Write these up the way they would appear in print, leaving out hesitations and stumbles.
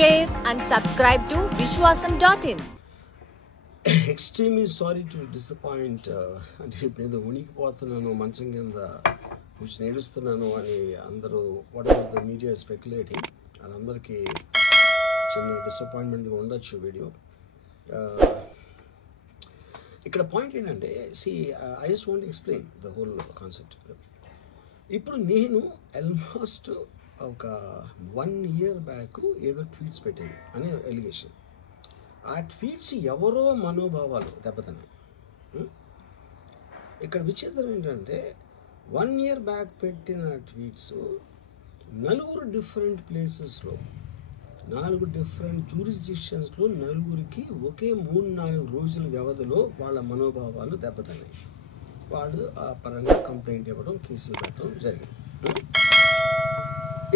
share and subscribe to Vishwasam.in. Extremely sorry to disappoint అంటే ఇప్పుడు ఏదో ఉనికిపోతున్నాను మంచం కింద కొంచెం నేడుస్తున్నాను అని అందరూ what ever the media speculating వాళ్ళందరికీ చిన్న డిసప్పాయింట్మెంట్గా ఉండొచ్చు వీడియో. ఇక్కడ పాయింట్ ఏంటంటే I just want explain the whole concept. ఇప్పుడు నేను ఆల్మోస్ట్ ఒక 1 year బ్యాక్ ఏదో ట్వీట్స్ పెట్టాను అనే ఎలిగేషన్. ఆ ట్వీట్స్ ఎవరో మనోభావాలు దెబ్బతిన్నాయి. ఇక్కడ విచిత్రం ఏంటంటే 1 year బ్యాక్ పెట్టిన ట్వీట్స్ 4 డిఫరెంట్ ప్లేసెస్లో 4 డిఫరెంట్ జ్యూరిస్డిక్షన్స్లో 4కి ఒకే 3-4 రోజుల వ్యవధిలో వాళ్ళ మనోభావాలు దెబ్బతిన్నాయి. వాళ్ళు ఆ పరంగా కంప్లైంట్ ఇవ్వడం, కేసులు పెట్టడం జరిగింది.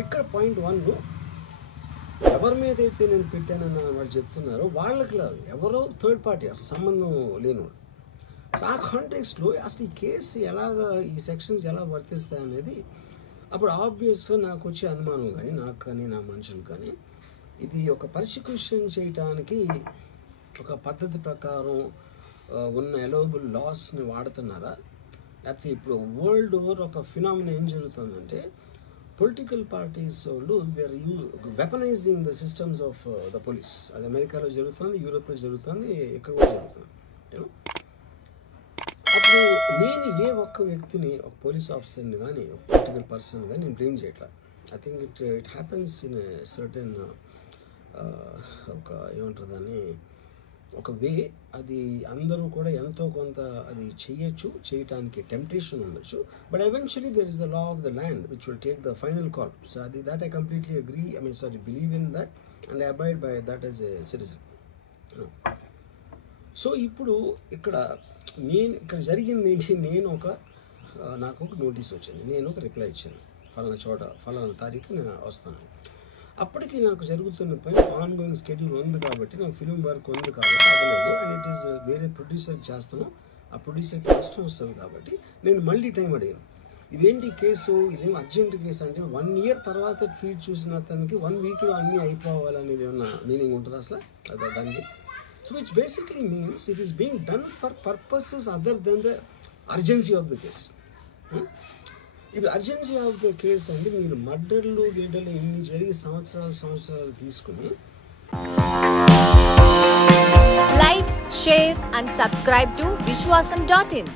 ఇక్కడ పాయింట్ 1, ఎవరి మీద అయితే నేను పెట్టానని వాళ్ళు చెప్తున్నారో వాళ్ళకి లేదు, ఎవరో థర్డ్ పార్టీ, అసలు సంబంధం లేనివాడు. సో ఆ కాంటెక్స్ట్లో అసలు ఈ కేసు ఎలాగా, ఈ సెక్షన్స్ ఎలా వర్తిస్తాయి అనేది అప్పుడు ఆబ్వియస్గా నాకు వచ్చే అనుమానం కానీ, నాకు కానీ నా మనుషులు కానీ, ఇది ఒక పర్సిక్యూషన్ చేయటానికి ఒక పద్ధతి ప్రకారం ఉన్న అలౌబుల్ లాస్ని వాడుతున్నారా, లేకపోతే ఇప్పుడు వరల్డ్ ఓవర్ ఒక ఫినామినా ఏం జరుగుతుందంటే పొలిటికల్ పార్టీస్ వాళ్ళు they are weaponising the systems of the police. అది అమెరికాలో జరుగుతుంది, యూరోప్లో జరుగుతుంది, ఇక్కడ కూడా జరుగుతుంది. అప్పుడు నేను ఏ ఒక్క వ్యక్తిని, ఒక పోలీస్ ఆఫీసర్ని కానీ, ఒక పొలిటికల్ పర్సన్ కానీ నేను బ్లేమ్ చేయట్లేదు. I think it happens in certain ఒక ఏమంటారు దాన్ని, ఒక వే. అది అందరూ కూడా ఎంతో కొంత అది చేయటానికి టెంప్టేషన్ ఉండొచ్చు. But eventually there is the law of the land which will take the final call. So అది that I completely agree, believe in that and I abide by that as a citizen. So ఇప్పుడు ఇక్కడ జరిగింది ఏంటి, నాకు ఒక notice వచ్చింది, నేను ఒక రిప్లై ఇచ్చాను, ఫలానా చోట ఫలానా తారీఖు నేను వస్తాను. అప్పటికి నాకు జరుగుతున్న పని ఆన్ గోయింగ్ షెడ్యూల్ ఉంది కాబట్టి, నాకు ఫిలిం వర్క్ ఉంది కాబట్టి అవ్వలేదు. అండ్ ఇట్ ఈస్ వేరే ప్రొడ్యూసర్ చేస్తాను, ఆ ప్రొడ్యూసర్కి కష్టం వస్తుంది కాబట్టి నేను మళ్ళీ టైం అడిగాను. ఇదేంటి కేసు, ఇదేం అర్జెంట్ కేసు అంటే 1 year తర్వాత ట్వీట్ చూసిన అతనికి 1 weekలో అన్నీ అయిపోవాలనేది ఏమన్నా మీనింగ్ ఉంటుంది అసలు దానికి? So which basically means it is being done for purposes other than the urgency of the case. ఇప్పుడు అర్జెన్సీ ఆఫ్ ద కేసు అంటే మీరు మర్డర్లు గేడర్లు ఇన్ని జరిగి సంవత్సరాలు తీసుకుని. Like, share and subscribe to Vishwasam.in.